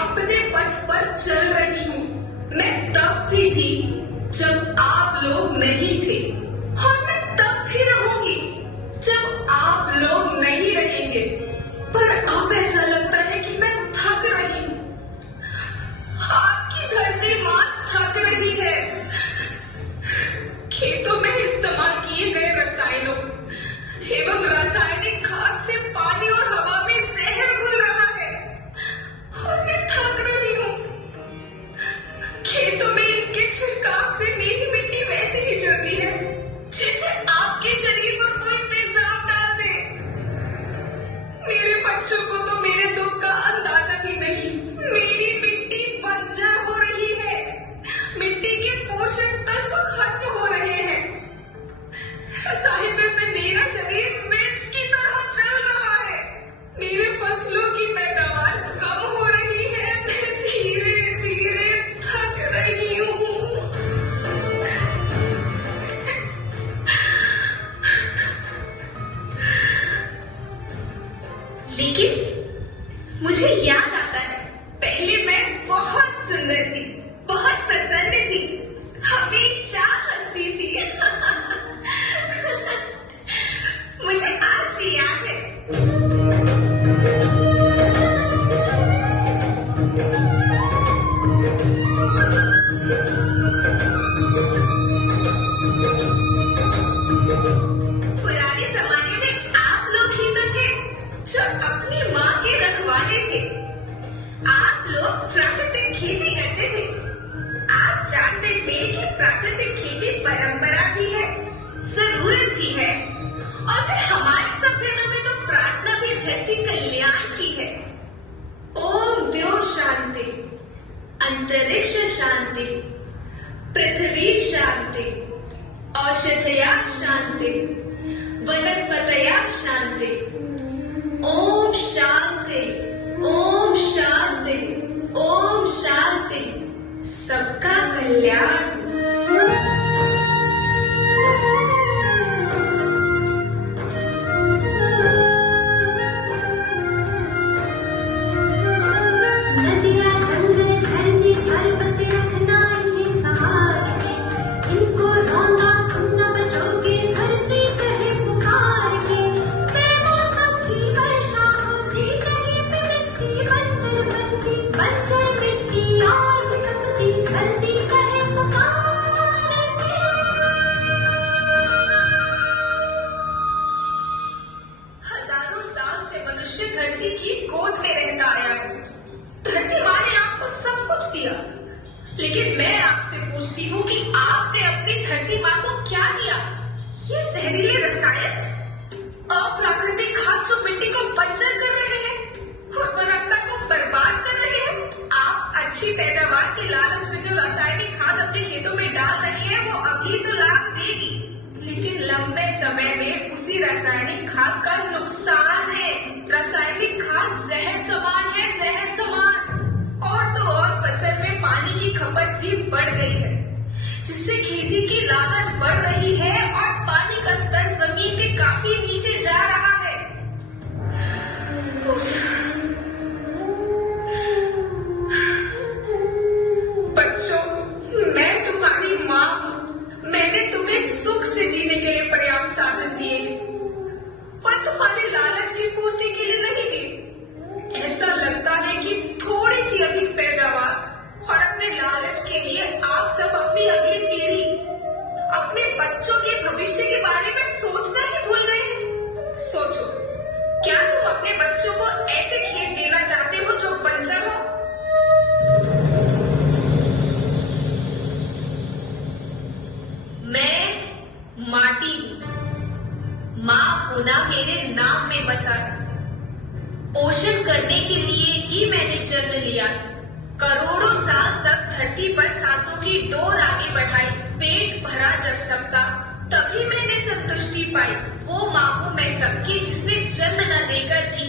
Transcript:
अपने पथ पर चल रही हूँ। मैं तब भी थी जब आप लोग नहीं थे, और मैं तब भी रहूंगी जब आप लोग नहीं रहेंगे। पर अब ऐसा लगता है कि मैं थक रही हूँ। आपकी धरती माँ थक रही है। खेतों में इस्तेमाल किए गए रसायनों एवं रासायनिक खाद से पानी और हवा में जहर घुल रहा है, और मैं थक रही हूँ। खेतों में इनके छिड़काव से मेरी मिट्टी वैसे ही जलती है जैसे आपके शरीर पर कोई तेजाब डाल दे। मेरे बच्चों को तो मेरे दुख का अंदाजा भी नहीं। मेरी मिट्टी बंजर हो रही है, मिट्टी के पोषक तत्व खत्म हो रहे हैं। रसायनों से मेरा शरीर मिर्च की तरह जल रहा है। मेरे फसलों की पैदावार कम हो रही है। मैं धीरे धीरे थक रही हूँ। लेकिन मुझे याद आता है, पहले मैं बहुत सुंदर थी, बहुत प्रसन्न थी, हमेशा हंसती थी। मुझे आज भी याद है। पुराने जमाने में आप लोग ही तो थे जो अपनी माँ के रखवाले थे। आप लोग प्राकृतिक खेती करते थे। आप जानते थे कि प्राकृतिक खेती परंपरा भी है, जरूरत भी है, और फिर हमारी सभ्यता में तो प्रार्थना भी धरती कल्याण की है। ओम द्यो शांति, अंतरिक्ष शांति, पृथ्वी शांति, औषधया शांति, वनस्पतया शांति। ओम शांति, ओम शांति, ओम शांति। सबका कल्याण। नदियाँ, जंगल, झरने, पर्वत रखना इन्हें सहार के। इनको रोना तुम न बचोगे, धरती कहे पुकार के। बेमौसम की वर्षा होती, कहीं पे मिट्टी बंजर बनती, बंजर मिट्टी और भी तपती, धरती कहे पुकार के। हजारों साल से मनुष्य धरती की गोद में रहता आया है। धरती माँ ने आपको सब कुछ दिया, लेकिन मैं आपसे पूछती हूँ कि आपने अपनी धरती माँ को क्या दिया? ये जहरीले रसायन, अप्राकृतिक खाद जो मिट्टी को बंजर कर रहे हैं, उर्वरकता को बर्बाद कर रहे हैं। आप अच्छी पैदावार के लालच में जो रासायनिक खाद अपने खेतों में डाल रहे हैं, वो अभी तो लाभ देगी, लेकिन लंबे समय में उसी रासायनिक खाद का नुकसान है। रासायनिक खाद जहर समान है, जहर समान। और तो और फसल में पानी की खपत भी बढ़ गई है, जिससे खेती की लागत बढ़ रही है और पानी का स्तर जमीन के काफी नीचे जा रहा है। बच्चों, मैं तुम्हारी माँ हूँ। मैंने तुम्हें सुख से जीने के लिए पर्याप्त साधन दिए, पर तुम्हारे लालच की पूर्ति के लिए नहीं दी। ऐसा लगता है कि थोड़ी सी अधिक पैदावार और अपने लालच के लिए आप सब अपनी अगली पीढ़ी, अपने बच्चों के भविष्य के बारे में सोचना ही भूल गए हैं। सोचो, क्या तुम अपने बच्चों को ऐसे खेत देना चाहते हो जो बंजर हो? मैं माटी हूँ। माँ होना मेरे नाम में बसा है। पोषण करने के लिए ही मैंने जन्म लिया। करोड़ों साल तक धरती पर सांसों की डोर आगे बढ़ाई। पेट भरा जब सबका, तभी मैंने संतुष्टि पाई। वो माँ हूँ मैं सबकी, जिसने जन्म न देकर भी